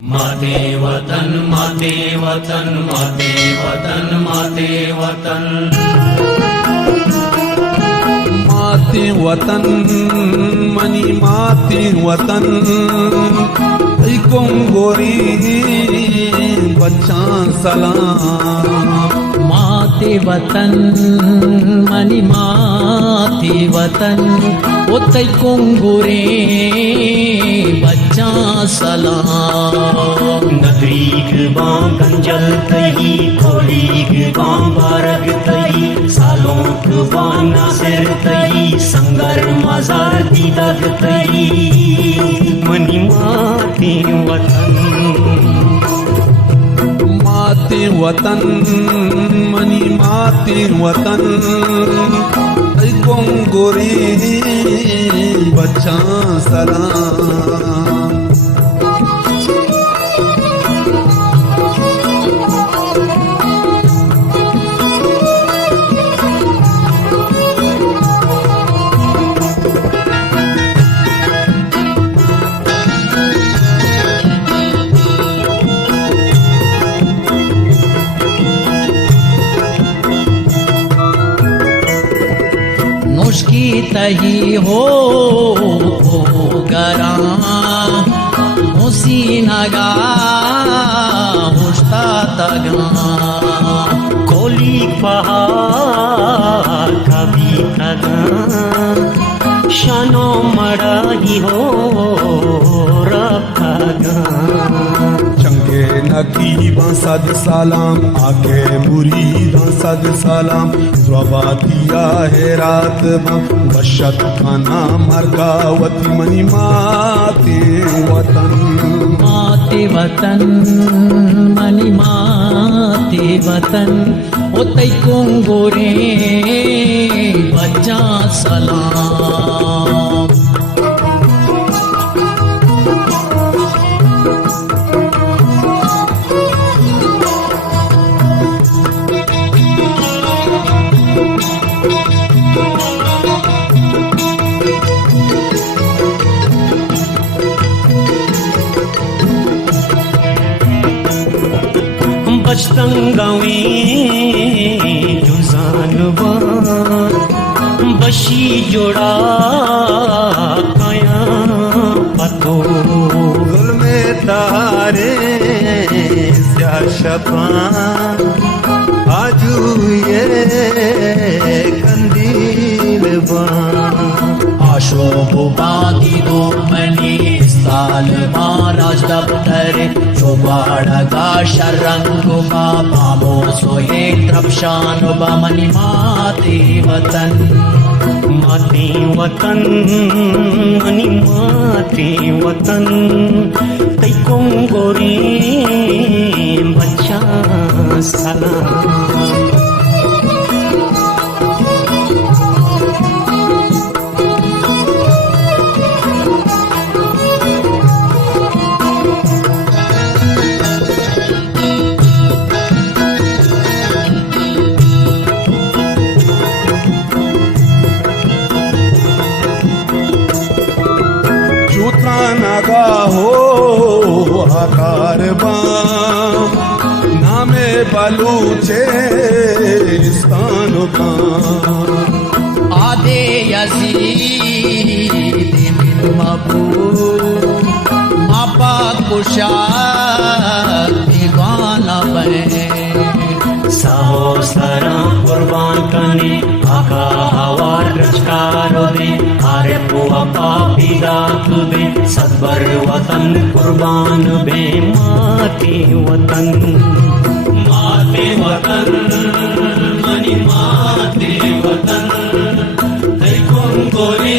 माते वतन माते वतन माते वतन माते वतन माते वतन मनी माते वतन गोरी बच्चा सलाम माते वतन मनी माते वतन ओतै कोंगोरे बच्चा सलाम नदरीग बां गंजल तही खोलीग बां बारग तही सालों बां नासिर तही संगर मजार दीदग तही मनी माते वतन माते वतन मनी माते वतन गोरी बच्चा सलाम मुश्की तही हो गरा मुसी नगा मुश्ता तगा कोली पहाड़ कभी तगा शानो मड़ा ही हो रखगा चंगे नकी सद सलाम आगे मुरीद सद सलाम स्वबातिया है रात बशत खाना मरगावती मनी माते वतन माते वतन मनी माते वतन ओतै कोंगोरे बच्चा सलाम बचतंगावी जुजानवा बशी जोड़ा काया पतो जुल्मे तारे स्याशपा आजू ये कंदील बा आशोभ बादी दो मनी साल महाराज दफ्तर शोभाड़गा शरंगुबा बाबो सोये द्रपशानुबा मनी माते वतन माते वतन मनी माते वतन तै कोंगोरी बच्चा सलाम नगा हो आकार नामे बलूचे स्थान का आदे यजीद मबू मापा कुशा दीवाना बने साहो सरा कुर्बान कने आका हवा रचकारो दे आरे पुआ पापी दात दे सदबर वतन कुर्बान बे माते वतन मनी माते वतन तै कोंगोरी